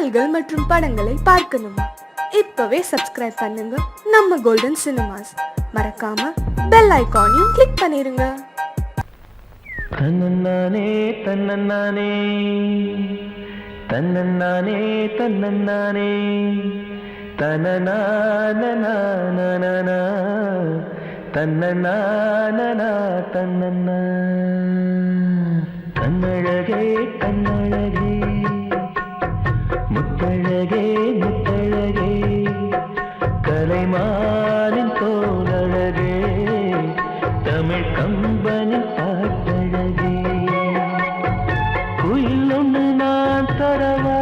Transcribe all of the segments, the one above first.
பாடல்கள் மற்றும் படங்களை பார்க்கணுமா? இப்பவே சப்ஸ்கிரைப் பண்ணுங்க நம்ம கோல்டன் சினிமாஸ். மறக்காம பெல் ஐகானையும் கிளிக் பண்ணிருங்க. தன்னன்னானே தன்னன்னானே தன்னன்னானே தன்னன்னானே தனநானநானநானா தன்னநானனா தன்னன்னா கண்ணழகே கண்ணழகே முத்தழகே முத்தழகே கலைமானின் தோலழகே தமிழ் கம்பனின் பாட்டழகே குயில் ஒன்று நான் தரவா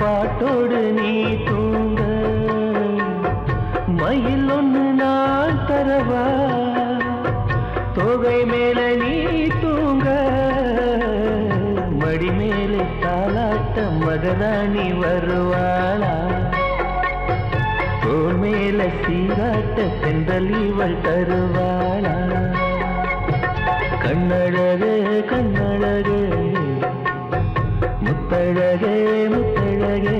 பாட்டோடு நீ தூங்க மயில் ஒன்று நான் தரவா தொகை மேல நீ தூங்க மடி மேலே தாலாட்ட மகராணி வருவாளா தோல் மேல சீராட்ட சென்றல் இவள் தருவாளா கண்ணழகு கண்ணழகு முத்தழகே முத்தழகே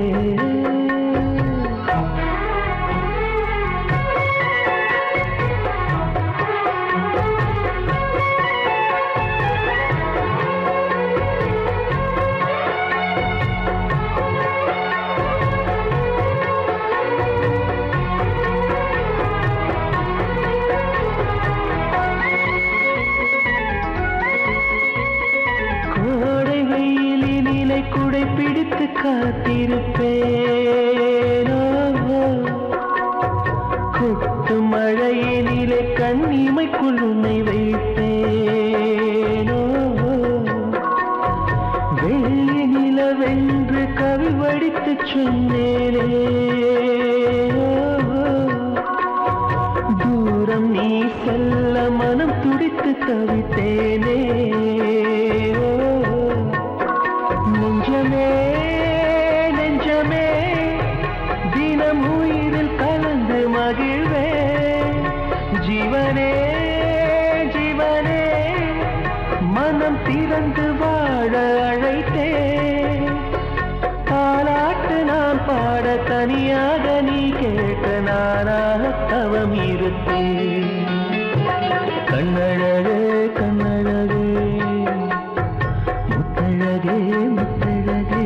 குடை பிடித்து காத்திருப்பேனோ கொட்டு மழையினிலே கண்ணிமைக்குள் உன்னை வைப்பேனோ வெள்ளி நிலவென்று கவி வடித்து சொன்னேனே தூரம் நீ செல்ல மனம் துடித்து தவித்தேனே நெஞ்சமே நெஞ்சமே தினம் உயிரில் கலந்து மகிழ்வே ஜீவனே ஜீவனே மனம் திறந்து வாழ அழைத்தே தாலாட்டு நான் பாட தனியாக நீ கேட்க நானாக தவம் இருப்பேன் கண்ணழகு கண்ணழகு முத்தழகே முத்தழகே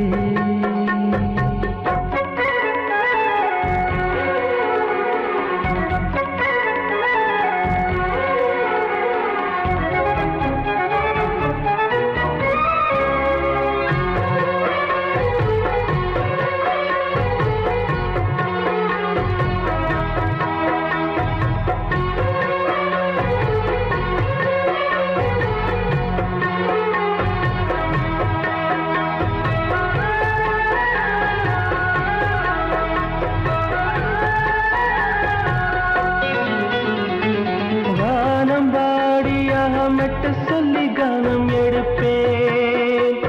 மெட்டு சொல்லி கானம் எடுப்பேன்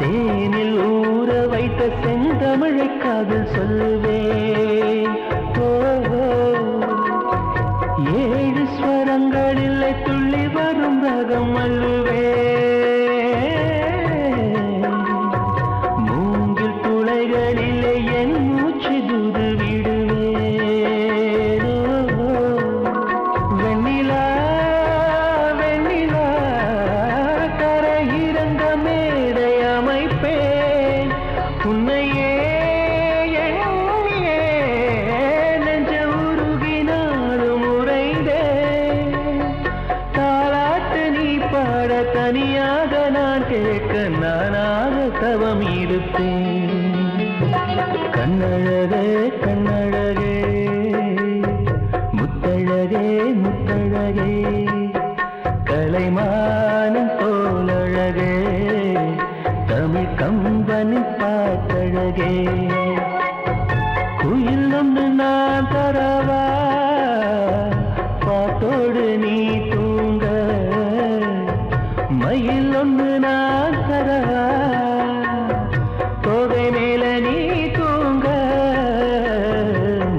தேனில் ஊற வைத்த செந்தமிழை காதல் சொல்லுவேன் ஏழு ஸ்வரங்களில் துள்ளி வரும் ரகம் அள்ளுவேன் மூங்கில் துளைகளிலே என் மூச்சு தூது உன்னையே எண்ணியே நெஞ்ச உருகினாலும் உறைந்தே தாலாட்டு நீ பாட தனியாக நான் கேட்க நானாக தவம் இருப்பேன் கண்ணழகே கண்ணழகே முத்தழகே முத்தழகே கலைமானம் போலழகே தமிழ் கம்பனி பாட்டழகே குயில் ஒன்று நான் தரவா பாட்டோடு நீ தூங்க மயில் ஒன்று நான் தரவா தோகை மேல நீ தூங்க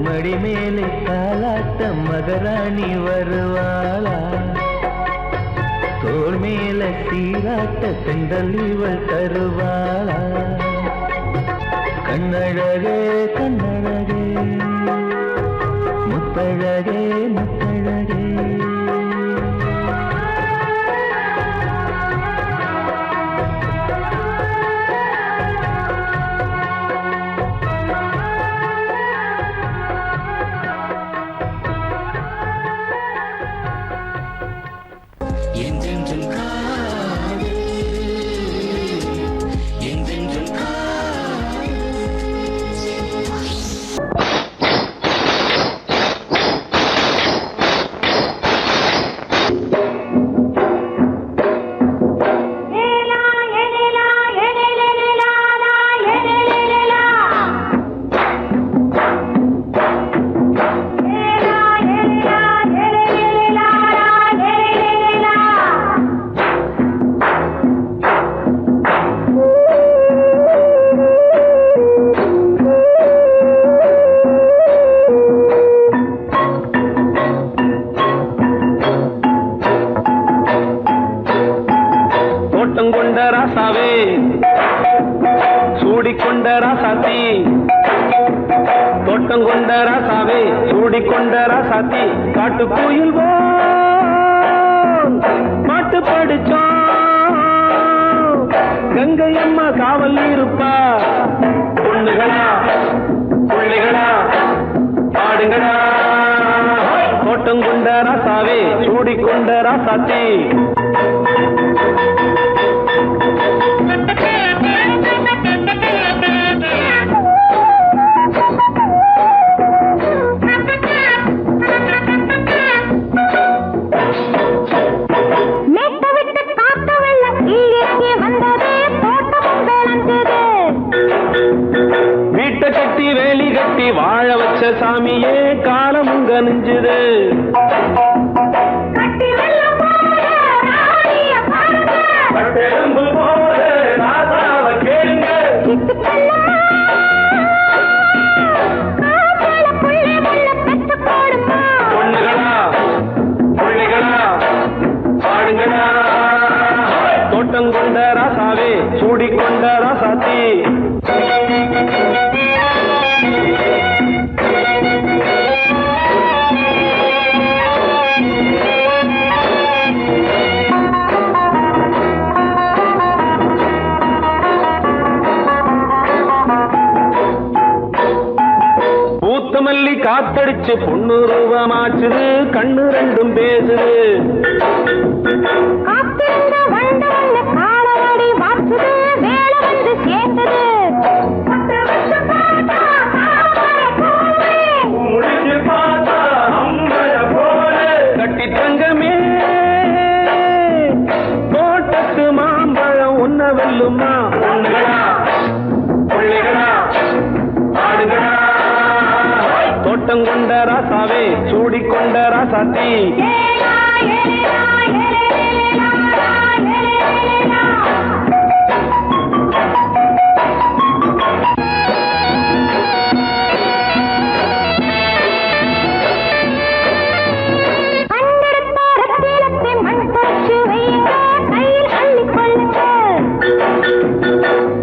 மடி மேலே தாலாட்ட மகராணி வருவாளா தோள் மேல சீரா நீராட்ட செந்தல் இவள் தருவாளா கண்ணழகே கண்ணழகே முத்தழகே முத்தழகே கொண்ட ராசாவே சூடிக்கொண்ட ராசாத்தி தோட்டம் கொண்ட ராசாவே சூடிக்கொண்ட ராசாத்தி காட்டு கோயில் பாட்டு படிச்சோம் கங்கை அம்மா காவல் இருப்பா பொண்ணுகளா பிள்ளைகளா பாடுங்களா தோட்டம் கொண்ட ராசாவே சூடிக்கொண்ட ராசாத்தி வீட்டை கட்டி வேலி கட்டி வாழ வச்ச சாமியே காலமும் கனிஞ்சுது பொண்ணுகளா பிள்ளைகளா பாடுங்களா தோட்டம் கொண்ட ராசாவே சூடிக்கொண்ட ராசாத்தி பூத்தமல்லி காத்தடிச்சு பொண்ணு ரூபமாச்சுது கண்ணு ரெண்டும் பேசுது கட்டி தங்கமே தோட்டத்து மாம்பழம் உன்ன வெல்லுமா பொண்ணுகளா பிள்ளைகளா பாடுகளா தோட்டம் கொண்ட ராசாவே சூடிக்கொண்ட ராசாத்தி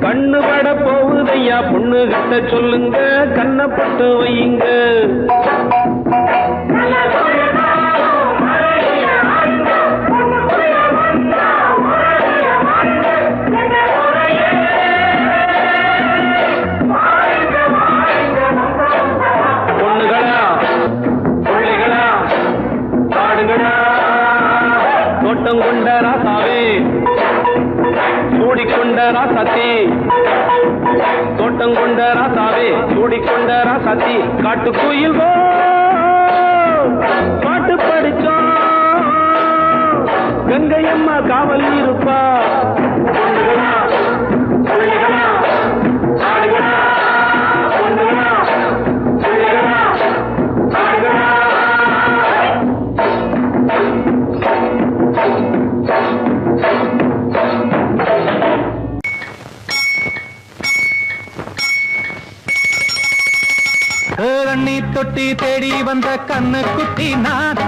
கண்ணு பட போகுதையா பொண்ணு கிட்ட சொல்லுங்க கண்ணப்பட்டு வையுங்க பொண்ணுகளா பிள்ளைகளா பாடுங்களா தோட்டம் கொண்ட ராசாவே சூடிக்கொண்ட ராசாத்தி தோட்டம் கொண்ட ராசாவே சூடிக்கொண்ட ராசாத்தி காட்டு கோயில் பாட்டு படிச்சோம் கங்கை அம்மா காவல் இருப்பா பொண்ணுகளா பிள்ளைகளா பாடுகளா பொண்ணுகளா பிள்ளைகளா பாடுகளா தண்ணி தொட்டி தேடி வந்த கண்ணு குட்டி நான்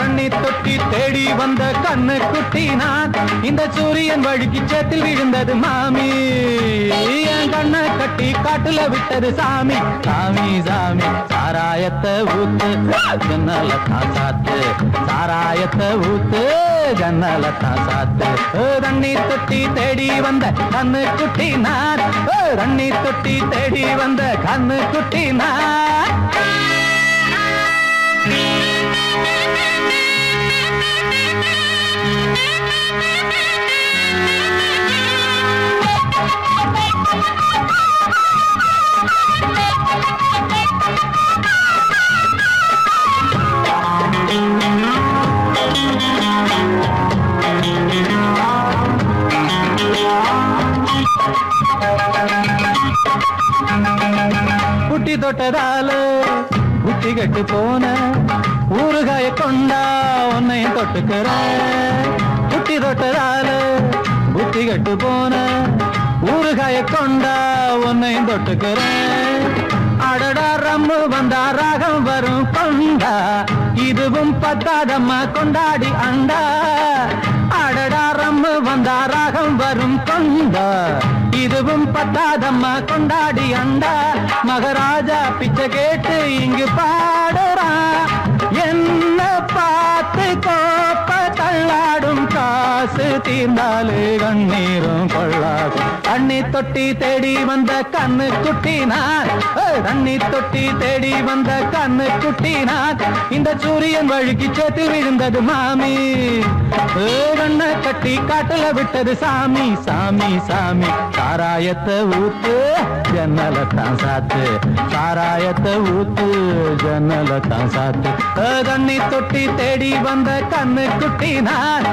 தண்ணி தொட்டி தேடி வந்த கண்ணு குட்டி நான் இந்த சூரியன் வழுக்கி சேத்தில் விழுந்தது மாமி என் கண்ணை கட்டி காட்டுல விட்டது சாமி சாமி சாமி சாராயத்தை ஊத்து ஜன்னல தான் சாத்து சாராயத்தை ஊத்து ஜன்னல தான் சாத்து தண்ணி தொட்டி தேடி வந்த கண்ணு குட்டி நான் தண்ணி தொட்டி தேடி வந்த கண்ணு குட்டி நான் புட்டி தொட்டதால புத்தி கட்டு போன ஊறுகாய கொண்டா உன்னையும் தொட்டுக்கிற புட்டி தொட்டதால புத்தி கட்டு போன ஊறுகாய கொண்டா உன்னையும் தொட்டுக்கிற அடடா ரம்மு வந்தா ராகம் வரும் கொண்டா இதுவும் பத்தாதம்மா கொண்டாடி அண்டா அடடா ரம்மு வந்தா ராகம் வரும் கொண்டா இதுவும் பத்தாதம்மா கொண்டாடி அண்டா மகாராஜா பிச்சை கேட்டு இங்கு பாடுறா என்ன பார்த்து கோப்ப தள்ளாடும் காசு தீர்ந்தாலே கண்ணீரும் கொள்ளாது தண்ணி தொட்டி தேடி வந்த கண்ணு குட்டி நான் தண்ணி தொட்டி தேடி வந்த கண்ணு குட்டி நான் இந்த சூரியன் வழுக்கி சேத்தில் விழுந்தது மாமி கண்ணை கட்டி காட்டுல விட்டது சாமி சாமி சாமி சாராயத்தை ஊத்து ஜன்னல தான் சாத்து சாராயத்தை ஊத்து ஜன்னல தான் சாத்து தண்ணி தொட்டி தேடி வந்த கண்ணு குட்டி நான்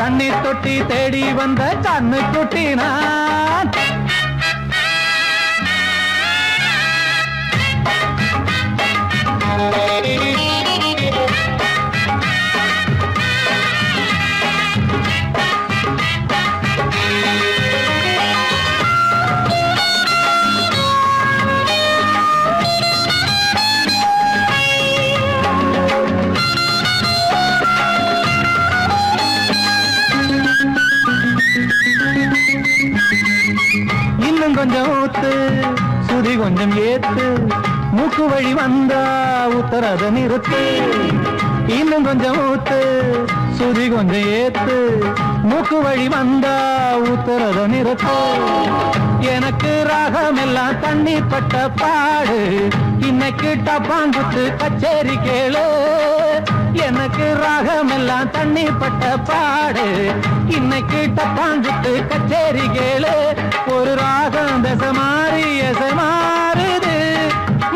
தண்ணி தொட்டி தேடி வந்த கண்ணு குட்டி நான் இன்னும் கொஞ்சம் ஊத்து சுதி கொஞ்சம் ஏத்து மூக்கு வழி வந்தா உத்தரத நிறுத்து இன்னும் கொஞ்சம் ஊத்து சுதி கொஞ்சம் ஏத்து மூக்கு வழி வந்தா உத்தரத நிறுத்து எனக்கு ராகம் எல்லாம் தண்ணி பட்ட பாடு இன்னைக்கு டப்பாங்குத்து கச்சேரி கேளு எனக்கு ராகம் எல்லாம் தண்ணி பட்ட பாடு இன்னைக்கு டப்பாங்குத்து கச்சேரி கேளு ஒரு ராகம் தசை மாறி எசை மாறுது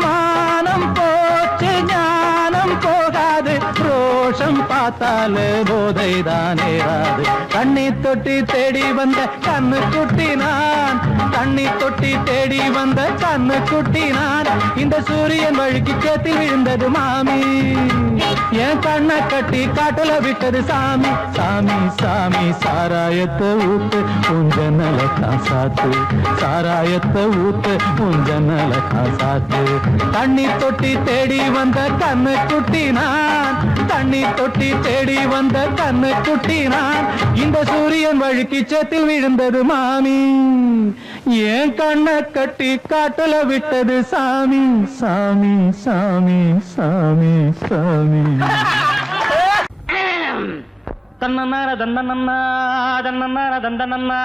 மானம் போச்சு ஞானம் போகாது ரோஷம் பார்த்தாலே போதை தானே ராது தண்ணி தொட்டி தேடி வந்த கண்ணு குட்டி நான் தண்ணி தொட்டி தேடி வந்த கண்ணு குட்டி நான் இந்த சூரியன் வழுக்கி சேத்தில் விழுந்தது மாமி என் கண்ணை கட்டி காட்டுல விட்டது சாமி சாமி சாமி சாராயத்தை ஊத்து உஞ்சனல தான் சாத்து சாராயத்தை ஊத்து உஞ்சனல தான் சாத்து தண்ணி தொட்டி தேடி வந்த கண்ணு குட்டி நான் தண்ணி தொட்டி தேடி வந்த கண்ணு குட்டி நான் இந்த சூரியன் வழுக்கி சேத்தில் விழுந்தது மாமி என் கண்ணை கட்டி காட்டுல விட்டது சாமி சாமி சாமி சாமி சாமி தன்னன்னார தந்தனன்னா தன்னன்னார தந்தனன்னா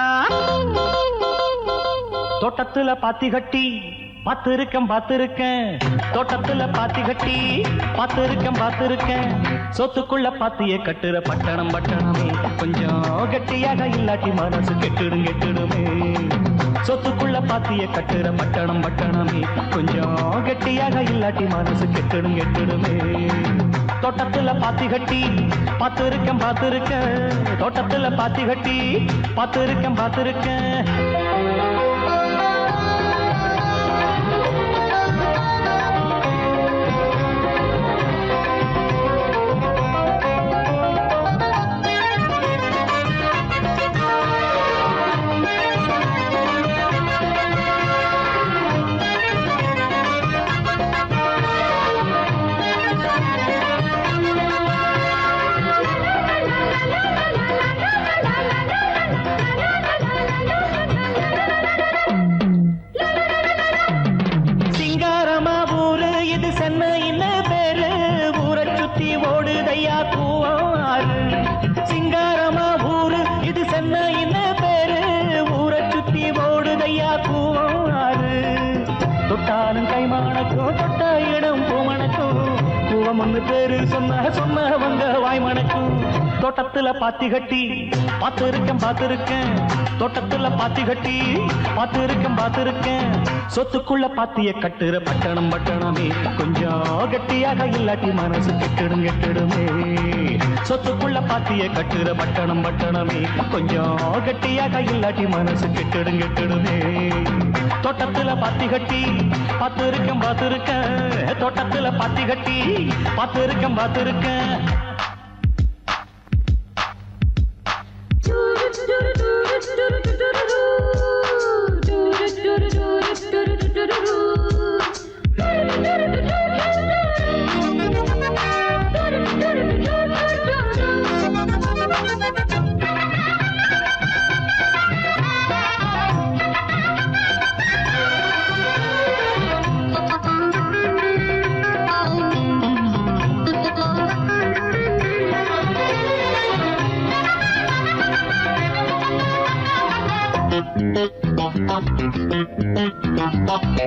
தோட்டத்துல பாத்தி கட்டி பார்த்திருக்கேன் தோட்டத்துல பாத்தி கட்டி பார்த்திருக்கேன் சொத்துக்குள்ள பாத்திய கட்டுற பட்டணம் பட்டணமே கொஞ்சம் கெட்டியாக இல்லாட்டி மனசு கெட்டுடுமே சொத்துக்குள்ள பாத்திய கட்டுற பட்டணம் பட்டணமே கொஞ்சம் கெட்டியாக இல்லாட்டி மனசு கெட்டுடுமே தோட்டத்துல பாத்தி கட்டி பார்த்திருக்கேன் தோட்டத்துல பாத்தி கட்டி பார்த்திருக்கேன் தொட்டாலும் கைமானக்கும் தொட்ட இடம் பூமணக்கும் பூவம் ஒண்ணு பேரு சொன்னவங்க வாய்மணக்கும் தோட்டத்துல பாத்தி கட்டி பார்த்திருக்கேன் தோட்டத்துல பாத்தி கட்டி பார்த்திருக்கேன் சொத்துக்குள்ள பாத்திய கட்டுற பட்டணமே கொஞ்சம் கட்டியாக இல்லாட்டி மனசு கெட்டுடுமே சொத்துக்குள்ள பாத்திய கட்டுற பட்டணமே கொஞ்சம் கட்டியாக இல்லாட்டி மனசு கெட்டுடுமே தோட்டத்துல பாத்தி கட்டி பார்த்திருக்கேன் தோட்டத்துல பாத்தி கட்டி பார்த்திருக்கேன்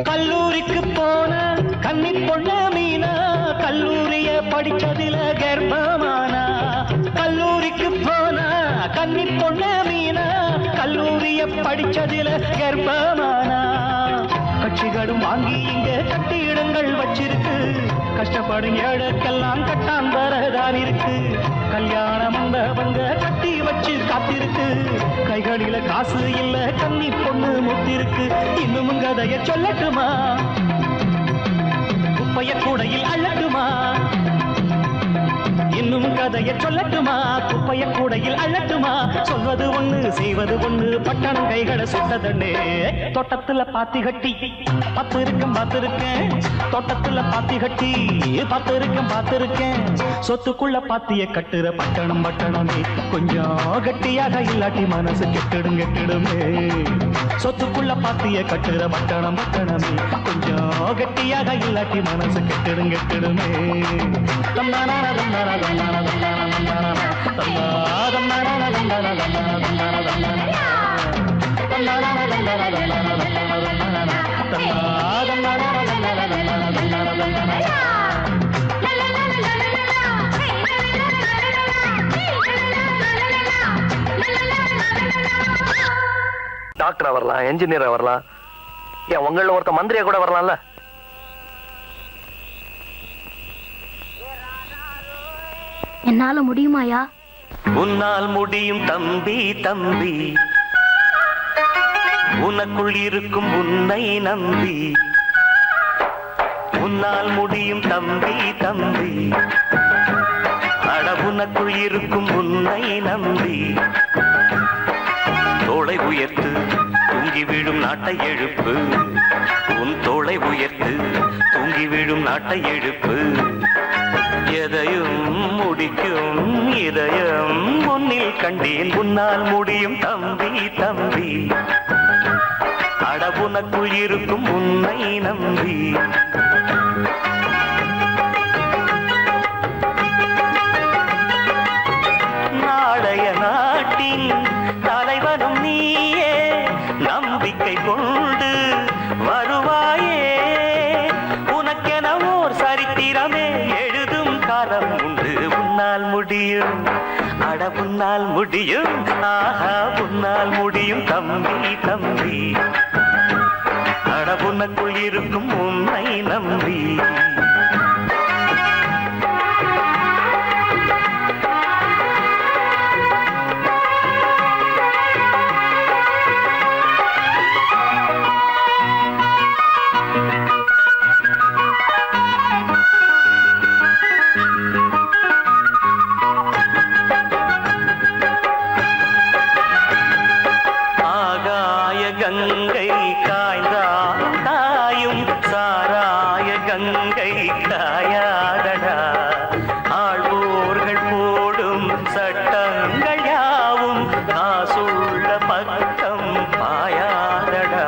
கல்லூரிக்கு போன கன்னி பொண்ண மீனா கல்லூரிய படிச்சதில கர்ப்பமானா கல்லூரிக்கு போன கன்னி பொண்ண மீனா கல்லூரிய படிச்சதில கர்ப்பமானா கட்சிகளும் வாங்கி இங்க கட்டிடங்கள் வச்சிருக்கு கஷ்டப்படும் ஏழுக்கெல்லாம் கட்டான் வரதான் இருக்கு கல்யாண மண்டபங்க கட்டி வச்சு காத்திருக்கு கைகளில காசு இல்ல கன்னி பொண்ணு முத்திருக்கு இன்னும் கதைய சொல்லட்டுமா குப்பைய கூடையில் அள்ளட்டுமா இன்னும் கதைய சொல்லட்டுமா குப்பைய கூடையில் அள்ளட்டுமா சொல்வது ஒண்ணு செய்வது ஒண்ணு பட்டணம் கைகளை சுட்டதண்ணே தோட்டத்துல பாத்தி கட்டி பார்த்திருக்கேன் தோட்டத்துல பாத்தி கட்டி பார்த்திருக்கேன் சொத்துக்குள்ள பாத்திய கட்டுற பட்டணமே கொஞ்சம் கட்டியாக இல்லாட்டி மனசு கெட்டுடுமே சொத்துக்குள்ள பாத்திய கட்டுற பட்டணமே கொஞ்சம் கட்டியாக இல்லாட்டி மனசு கெட்டுடுமே டாக்டரா வரலாம், என்ஜினியரா வரலாம், ஏன் உங்கள ஒருத்த மந்திரியா கூட வரலாம்ல. என்னால முடியுமாயா? உன்னால் முடியும் தம்பி தம்பி, உனக்குள் இருக்கும் உன்னை நம்பி. உன்னால் முடியும் தம்பி தம்பி, அட உனக்குள் இருக்கும் உன்னை நம்பி. தோளை உயர்த்து தூங்கி விழும் நாட்டை எழுப்பு, உன் தோளை உயர்த்து தூங்கி விழும் நாட்டை எழுப்பு. எதையும் முடிக்கும் இதயம் உன்னில் கண்டேன். உன்னால் முடியும் தம்பி தம்பி, அட உனக்குள் இருக்கும் உன்னை நம்பி. நாளைய நாட்டின் தலைவனும் நீயே, நம்பிக்கை கொண்டு வருவாயே. உனக்கென ஓர் சரித்திரமே எழுதும் காலம் உண்டு. உன்னால் முடியும், அட உன்னால் முடியும், ஆஹா உன்னால் முடியும் தம்பி தம்பி, அட உனக்குள் இருக்கும் உன்னை நம்பி. கங்கை காய்ந்தால் தாயும் சாராய கங்கை காயாதடா. ஆழ்வோர்கள் போடும் சட்டங்கள் யாவும் காசுள்ள பக்கம் பாயாதடா.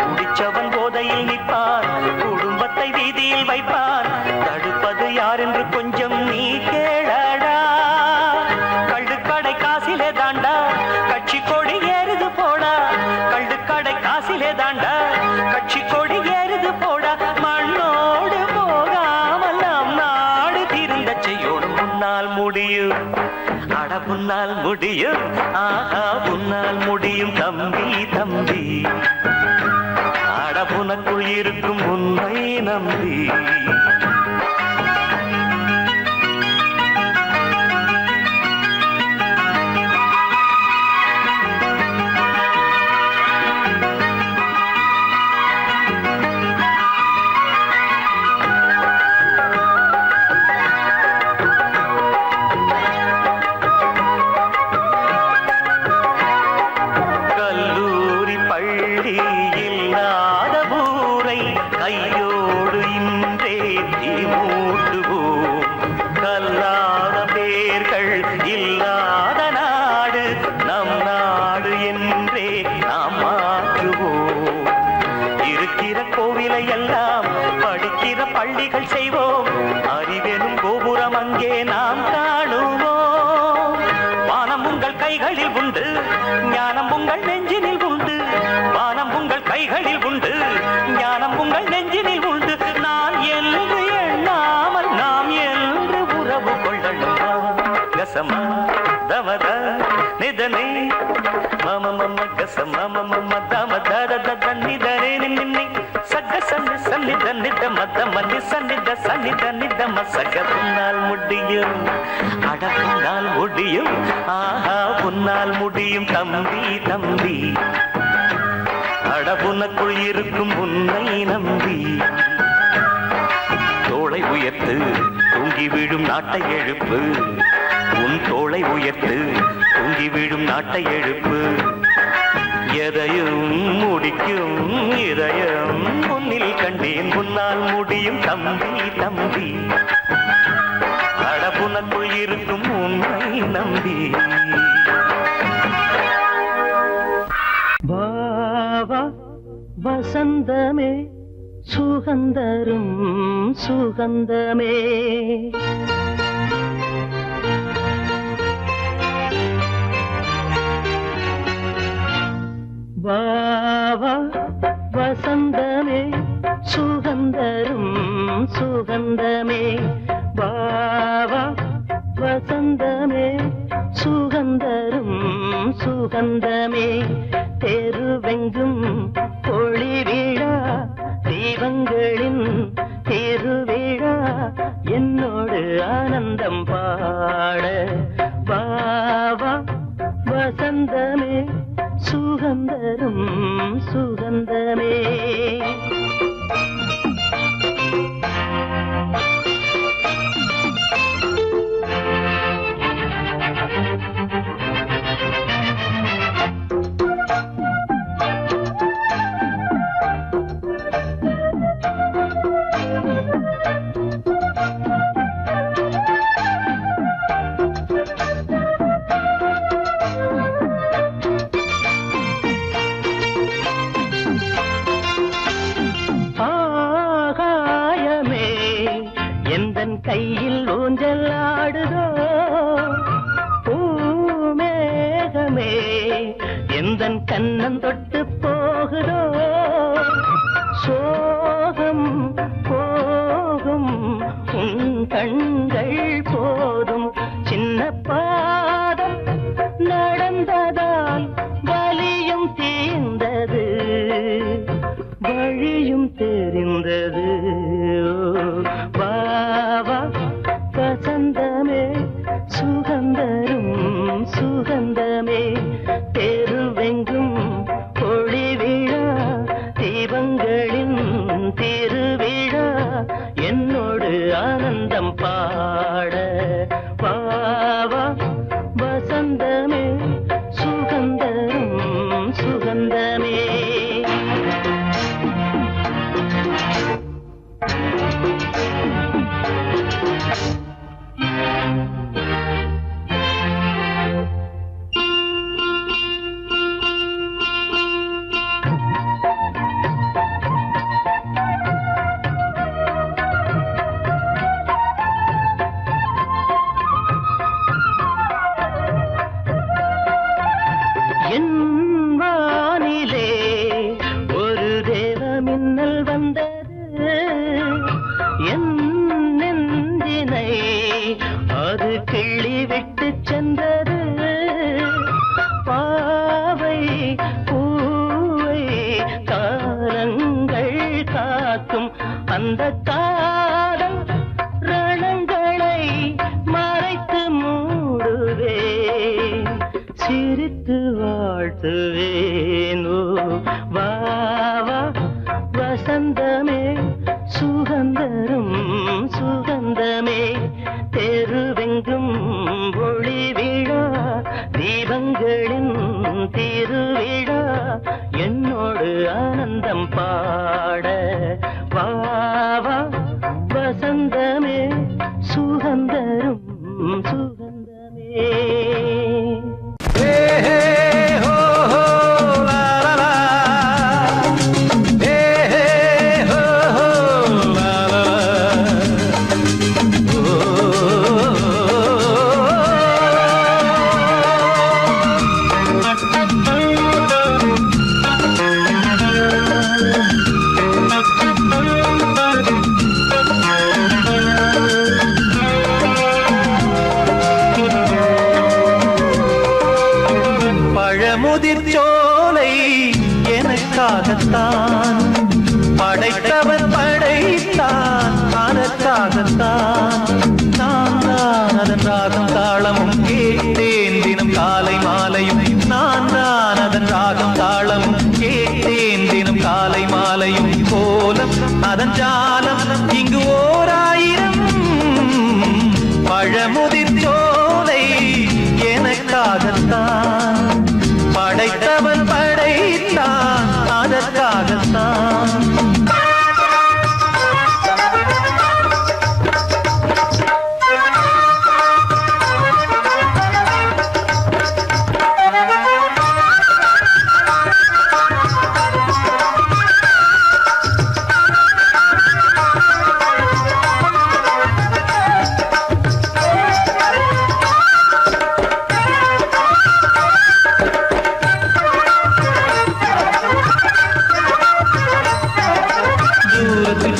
குடிச்சவன் போதையில் நிற்பான், குடும்பத்தை வீதியில் வைப்பான். தடுப்பது யார் என்று கொஞ்சம் நீ கேளடா. கள்ளுக்கடை காசிலே தாண்டா கட்சி கொடி ஏறுது போடா. கள்ளுக்கடை காசிலே தாண்டா கட்சி கொடி ஏறு முடியும் ஆஹா உன்னால் முடியும் தம்பி தம்பி அடபுனக்குள் இருக்கும் உன்னை நம்பி கையோடு இன்றே தீமூட்டுவோம் கல்லாத பேர்கள் இல்லாத நாடு நம் நாடு என்றே நாம் மாற்றுவோம் இருக்கிற கோவிலை எல்லாம் படிக்கிற பள்ளிகள் செய்வோம் அறிவெனும் கோபுரம் அங்கே நாம் காணுவோம் வானம் உங்கள் கைகளில் உண்டு ஞானம் உங்கள் நெஞ்சினில் உண்டு வானம் உங்கள் கைகளில் உண்டு ஞானம் உங்கள் நெஞ்சினில் உண்டு நான் என்று எண்ணாமல் நாம் என்று உறவு கொள்ளணும் கசமா தமத நிதனே மம மம கசமா மம தம தத தத நிதனே நின்னை சக சன்னி சன்னித நித மத மன்னி சன்னித சன்னித நித மசக உன்னால் முடியும் அட உன்னால் முடியும் ஆஹா உன்னால் முடியும் தம்பி தம்பி அடபுனக்குள் இருக்கும் உன்னை நம்பி தோளை உயர்த்து தூங்கி விழும் நாட்டை எழுப்பு உன் தோளை உயர்த்து தூங்கி விழும் நாட்டை எழுப்பு எதையும் முடிக்கும் இதயம் முன்னில் கண்டேன் உன்னால் முடியும் தம்பி தம்பி அடபுனக்குள் இருக்கும் உன்னை நம்பி வசந்தமே சுகந்தரும் சுகந்தமே வாவா வசந்தமே சுகந்தரும் சுகந்தமே வாவா வசந்தமே சுகந்தரும் சுகந்தமே தெருவெங்கும் ஒளி விழா தீபங்களின் திருவிழா என்னோடு ஆனந்தம் பாட வாவா வசந்தமே சுகந்தரும் சுகந்தமே கையில் ஊஞ்சல் ஆடுதோ பூமேகமே எந்தன் கண்ணன் தொட்டு போகுதோ சோகம் போகும் உன் கண்கள் போதும் சின்ன பாதம் நடந்ததால் வலியும் தீர்ந்தது வழியும் தெரிந்தது வாவா வசந்தமே சுகந்தரும் சுகந்தமே தெருவெங்கும் ஒளி விழா அந்த காதல் ரணங்களை மறைத்து மூடுவே சிரித்து வாழ்த்துவேனோ வா வா வசந்தமே சுகந்தரும் சுகந்தமே தெருவெங்கும் ஒளி விழா தீபங்களின் திருவிழா என்னோடு ஆனந்தம் பாட வா வா வசந்தமே சுகந்தரும் சுகந்தமே. முதிர்ச்சோலை எனக்காகத்தான் படைத்தவன் படைத்தான் அதற்காகத்தான் நான் தான் அதன் ராகம் தாளமும் கேட்டேன் தினம் காலை மாலையும் நான் தான் அதன் ராகம் தாளமும் கேட்டேன் தினம் காலை மாலையும் கோலம் அதன் ஜாலம் இங்கு ஓராயிரம் பழமுதிர்ச்சோலை எனக்காகத்தான் படைத்தவன் படைத்தான் அதற்காகத்தான்.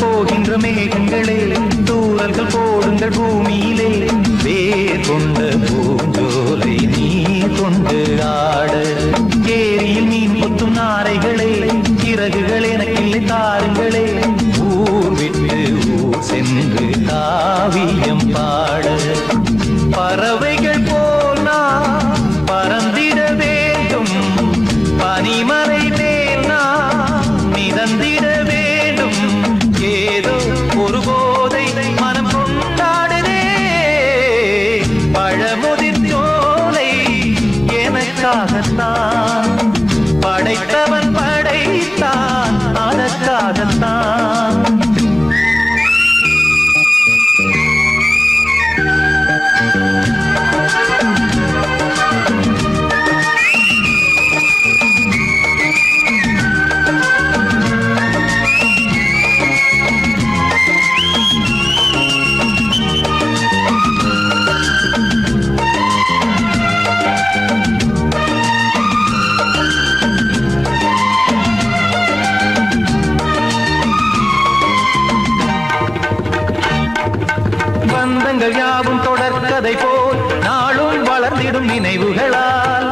போகின்ற மேகங்களே தூரல்கள் போடுங்கள் பூமியிலே வேர் கொண்ட பூஞ்சோலை நீ கொண்டு ஆட ஏரியில் மீன் கொத்தும் நாரைகளே இறகுகள் எனக்கில்லை தாருங்களே ஊர் விட்டு ஊர் சென்று காவியம் பாட பறவைகள் போல் நான் பறந்திட வேண்டும் பனிமலை மேல் நான் மிதந்திட வேண்டும் ஏதோ ஒரு போதை மனம் கொண்டாடுதே பழமுதிர்ச்சோலை எனக்காகத்தான் படைத்தவன் படைத்தான் அதற்காகத்தான். பந்தங்கள் யாவும் தொடர்கதை போல் நாளும் வளர்ந்திடும் நினைவுகளால்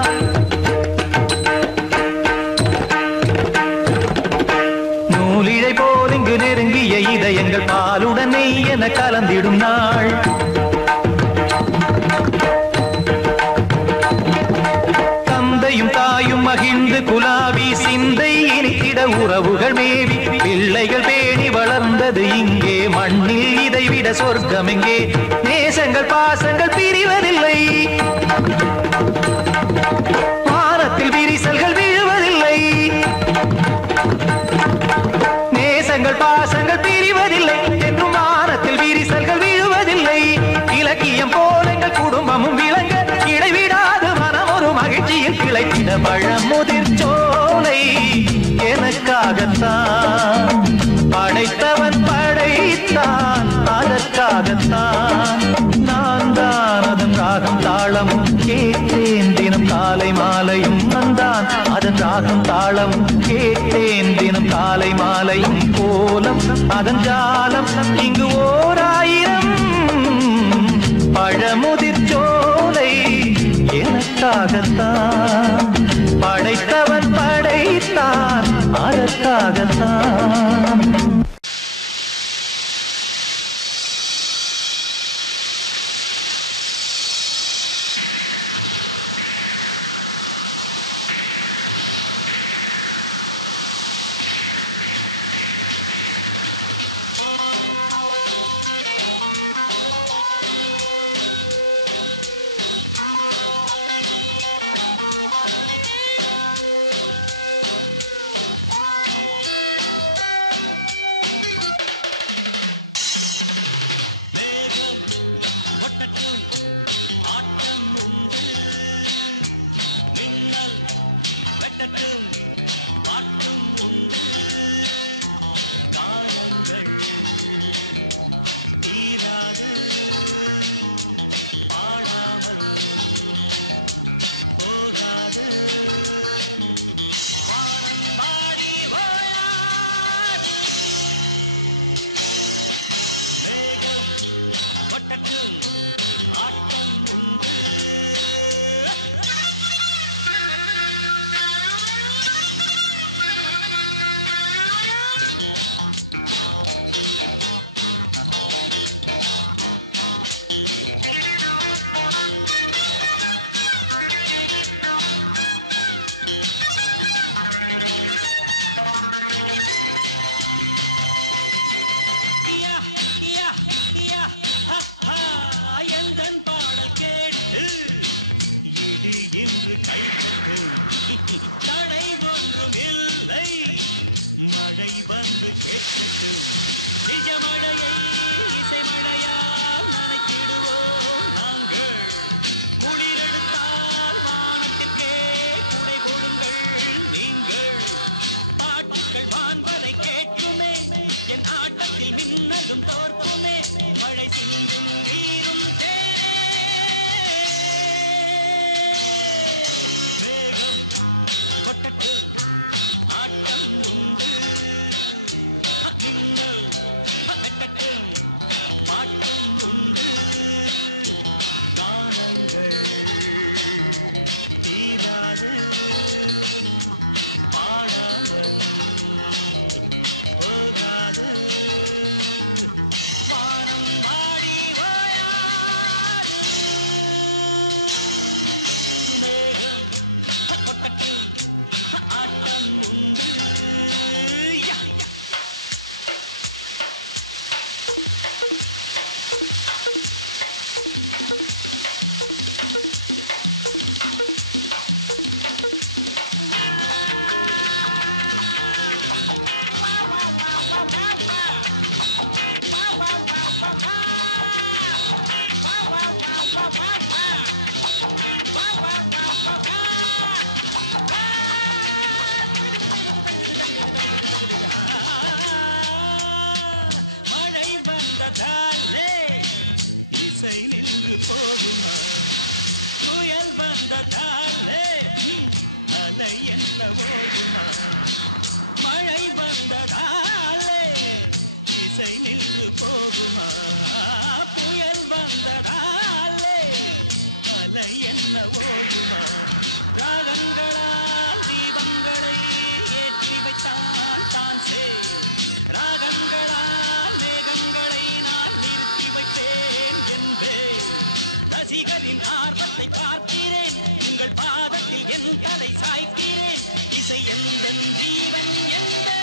நூலிழை போல் இங்கு நெருங்கிய இதயங்கள் பாலுடன் நெய் என கலந்திடும் நாள் தந்தையும் தாயும் மகிழ்ந்து குலாவி சிந்தை இனித்திட உறவுகள் மேவி பிள்ளைகள் பேணி வளர்ந்தது இங்கே மண்ணில் இதைவிட சொர்க்கம் எங்கே நேசங்கள் பாசங்கள் பிரிவதில்லை வானத்தில் விரிசல்கள் விழுவதில்லை நேசங்கள் பாசங்கள் பிரிவதில்லை என்றும் வானத்தில் விரிசல்கள் விழுவதில்லை இலக்கியம் போல எங்கள் குடும்பமும் விளங்க இடைவிடாது மனம் ஒரு மகிழ்ச்சியில் கிளைத்திட பழமுதிர்ச்சோலை எனக்காகத்தான் படைத்தவன் படைத்தான் அதற்காகத்தான் நான் தான் அதன் ராகம் தாளமும் கேட்டேன் தினம் காலை மாலையும் நந்தான் அதன் ராகம் தாளமும் கேட்டேன் தினம் காலை மாலையும் கோலம் அதன் ஜாலம் இங்கு ஓராயிரம் பழமுதிர்ச்சோலை எனக்காகத்தான் படைத்தவன் படைத்தான் அதற்காகத்தான். இல்லை மழை வந்து கேட்கட்டும் நிஜமழையை இசை மழையால் நனைத்திடுவோம் நாங்கள் குளிரெடுத்தால் வானத்திற்கே குடை கொடுங்கள் நீங்கள் பாட்டுக்கள் வான்வரை கேட்குமே என் ஆட்டத்தில் மின்னலும் தோற்குமே மழை சிந்தும் நீரும் மேகம் கொட்டட்டும் ஆட்டம் உண்டு மின்னல் வெட்டட்டும் பாட்டும் உண்டு கானங்கள் தீராது பாடாமல் போகாது வானம் வாடி ஓயாது மேகம் கொட்டட்டும் ஆட்டம் உண்டு யா, யா. மழை வந்ததாலே இசை நின்று போகுமா புயல் வந்ததாலே அலை என்ன ஓடுமா மழை வந்ததாலே இசை நின்று போகுமா புயல் வந்ததாலே அலை என்ன ஓடுமா ராகங்களால் தீபங்களை ஏற்றி வைத்தான் தான் ராகங்களால் மேகங்களை நான் நிறுத்தி வைத்தேன் என்பேன் ரசிகரின் ஆர்வத்தை பார்க்கிறேன் உங்கள் பாதத்தில் என் தலை சாய்க்கிறேன் இசை எந்தன் ஜீவன் என்பேன்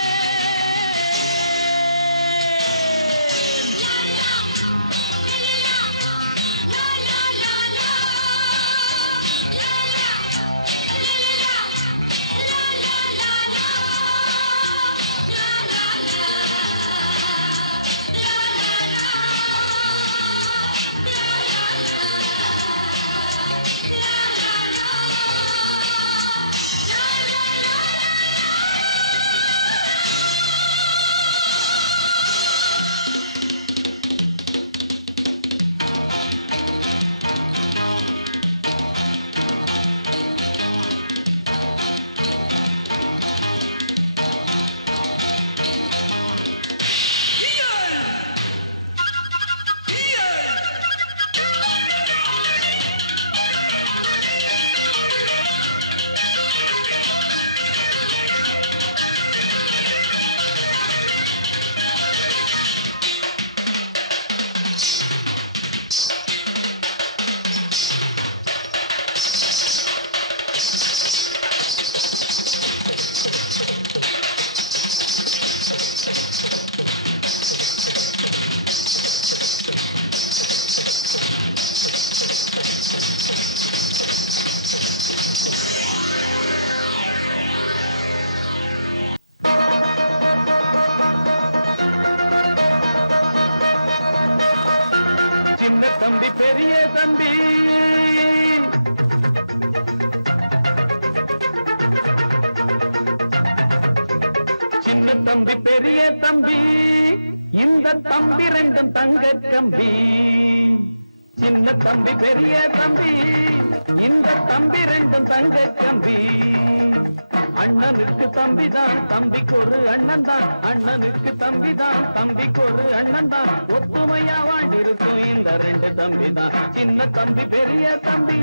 சின்ன தம்பி பெரிய தம்பி சின்ன தம்பி பெரிய தம்பி இந்த தம்பி ரெண்டும் தங்க கம்பி சின்ன தம்பி பெரிய தம்பி இந்த தம்பி ரெண்டும் தங்க கம்பி அண்ணனுக்கு தம்பிதான் தம்பிக்கு ஒரு அண்ணன் தான் அண்ணனுக்கு தம்பிதான் தம்பிக்கு ஒரு அண்ணன் தான் ஒத்துமையா வாழ்ந்திருக்கும் இந்த ரெண்டு தம்பி தான் சின்ன தம்பி பெரிய தம்பி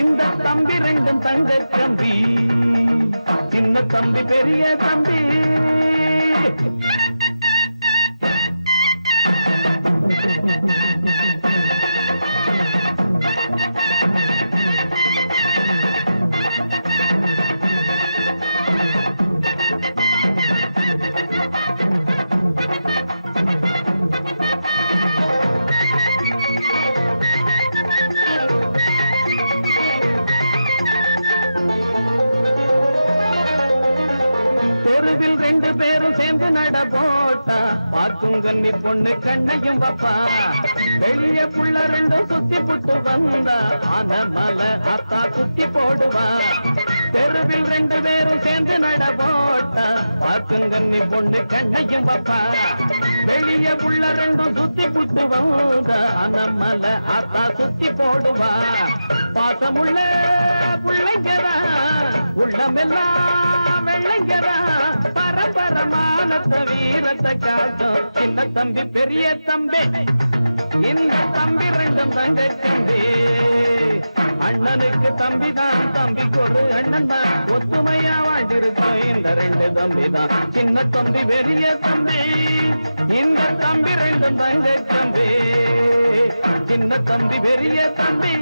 இந்த தம்பி ரெண்டும் தங்க கம்பி சின்ன தம்பி பெரிய தம்பி தெருவில் 2 பேரும் சேர்ந்து நட போட்டா பார்க்கும் கன்னி பொண்ணு கண்ணையும் வப்பா வெளிய புள்ள 2 சுத்தி புட்டு வந்தா ஆன மலை அத்தா சுத்தி போடுவா தெருவில் 2 பேரும் சேர்ந்து நட போட்டா பார்க்கும் கன்னி பொண்ணு கண்ணையும் வப்பா வெளிய புள்ள 2 சுத்தி புட்டு வந்தா ஆன மலை அத்தா சுத்தி போடுவா பாசமுள்ள புள்ளைங்கதா உள்ளமெல்லாம் வெள்ளைங்கதா பரம்பரமானத்த வீரத்தை காட்டும் சின்ன தம்பி பெரிய தம்பி இந்த தம்பி 2 தங்கை தம்பி அண்ணனுக்கு தம்பி தான் தம்பிக்கு ஒரு அண்ணன் தான் ஒத்துமையா வாழ்ந்திருக்கோம் இந்த 2 தம்பி தான் சின்ன தம்பி பெரிய தம்பி இந்த தம்பி 2 தங்கை தம்பி சின்ன தம்பி பெரிய தம்பி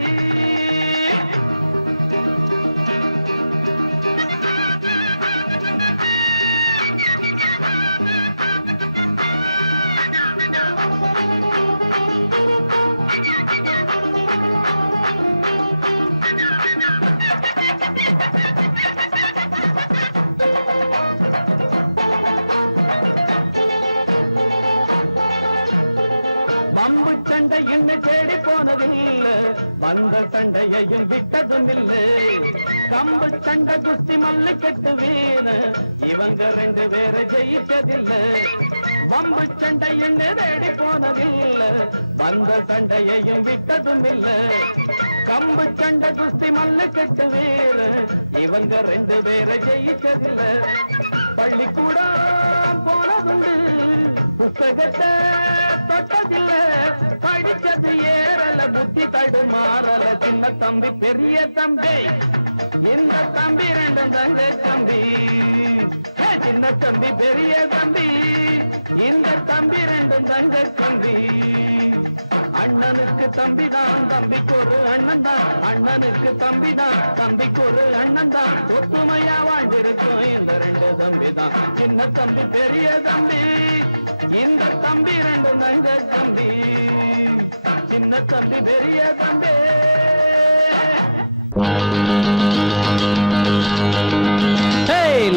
பம்பு சண்டை இன்னும் தேடி போனதில்லை வந்த சண்டையையும் விட்டதும் இல்லை கம்பு சண்டை குஸ்தி மல்லு கட்டு வீண இவங்க 2 பேரை ஜெயிச்சதில்லை பம்பு சண்டை இன்னும் தேடி போனதில்லை வந்த சண்டையையும் விட்டதும் இல்லை கம்பு சண்டை குஸ்தி மல்லு கட்டு வீண இவங்க 2 பேரை ஜெயிச்சதில்லை பள்ளிக்கூடம் போனதுண்டு புத்தகத்தை தொட்டதில்ல படிச்சது ஏறல புத்தி தடுமாறல சின்ன தம்பி பெரிய தம்பி இந்த தம்பி 2 தங்கை தம்பி சின்ன தம்பி பெரிய தம்பி இந்த தம்பி 2 தங்கை தம்பி அண்ணனுக்கு தம்பி தான் தம்பிக்கு ஒரு அண்ணன் தான் அண்ணனுக்கு தம்பி தான் தம்பிக்கு ஒரு அண்ணன் தான் ஒத்துமையா வாழ்ந்திருக்கும் இந்த 2 தம்பி தான் சின்ன தம்பி பெரிய தம்பி இந்த தம்பி 2 தங்கை தம்பி சின்ன தம்பி பெரிய தம்பி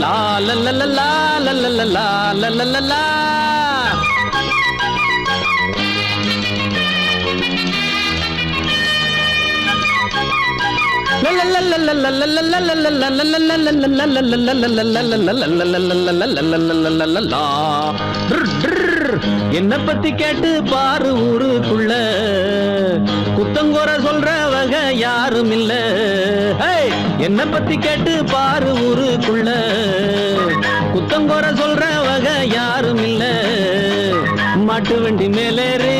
லா லா லா லா லா லா லா லா லா லா லா என்ன பத்தி கேட்டு பாரு ஊருக்குள்ள குத்தங்கோர சொல்றவங்க யாரும் இல்ல என்ன பத்தி கேட்டு பாரு ஊருக்குள்ள குத்தங்கோர சொல்றவங்க யாரும் இல்ல மாட்டு வண்டி மேலேறி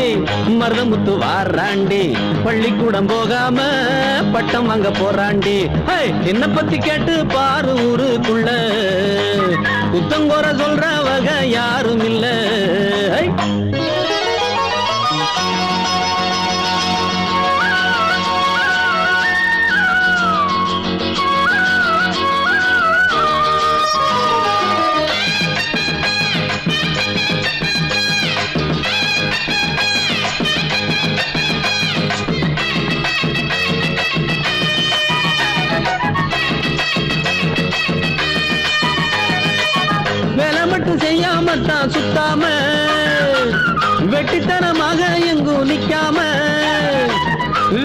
மருதமுத்து வாராண்டி பள்ளிக்கூடம் போகாம பட்டம் வாங்க போறாண்டி என்ன பத்தி கேட்டு பாரு ஊருக்குள்ள குத்தங்கோர சொல்றவங்க யாரும் இல்ல செய்யாமத்தான் சுத்தாம வெட்டித்தனமாக எங்கும் நிக்காம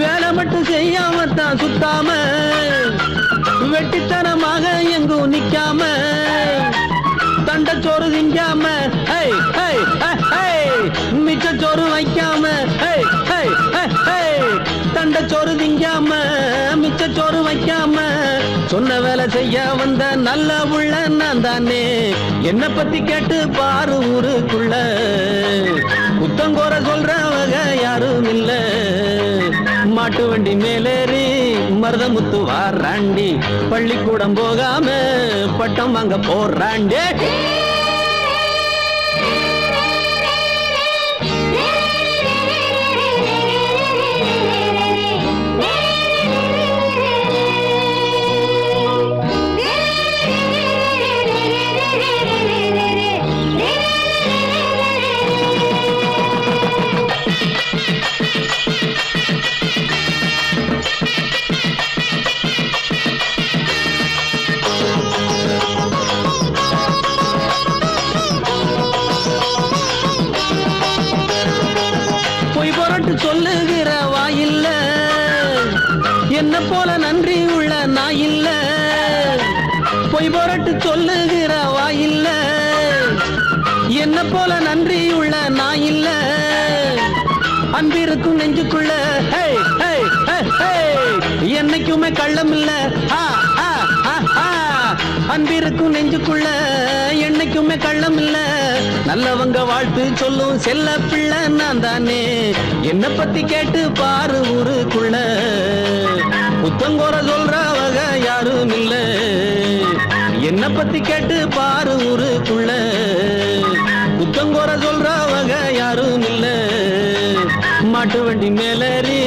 வேலை மட்டும் செய்யாமத்தான் சுத்தாம வெட்டித்தனமாக எங்கும் நிக்காம தண்டச்சோறு திங்காம மிச்சச்சோறு வைக்காம தண்டச்சோறு திங்காம மிச்சச்சோறு வைக்காம சொன்ன வேலை செய்ய வந்த நல்ல உள்ள நான் தானே என்ன பத்தி கேட்டு பாரு ஊருக்குள்ள குத்தங்கோர சொல்றவங்க யாரும் இல்ல மாட்டு வண்டி மேலேறி மருதமுத்து வாராண்டி பள்ளிக்கூடம் போகாம பட்டம் வாங்க போறாண்டே புரட்டு சொல்லுகிற வாயில்ல என்ன போல நன்றி உள்ள நான் இல்ல அன்பிருக்கும் நெஞ்சுக்குள்ள ஹே, ஹே, ஹே, ஹே. என்னைக்குமே கள்ளம் இல்ல ஆ, ஆ, ஆ, ஆ. அன்பிருக்கும் நெஞ்சுக்குள்ள என்னைக்குமே கள்ளம் இல்ல நல்லவங்க வாழ்த்து சொல்லும் செல்ல பிள்ளை நான் தானே என்ன பத்தி கேட்டு பாரு ஊருக்குள்ள புத்தங்கோர சொல்றவங்க யாரும் இல்ல என்ன பத்தி கேட்டு பாரு ஊருக்குள்ள புத்தங்கோர சொல்றவங்க யாரும் இல்ல மாட்டு வண்டி மேலேறி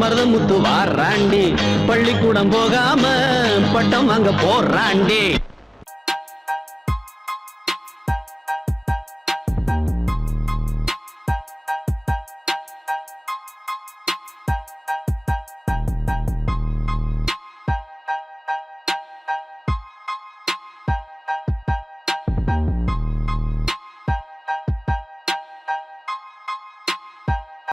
மருதமுத்து வாராண்டி பள்ளிக்கூடம் போகாம பட்டம் வாங்க போறாண்டி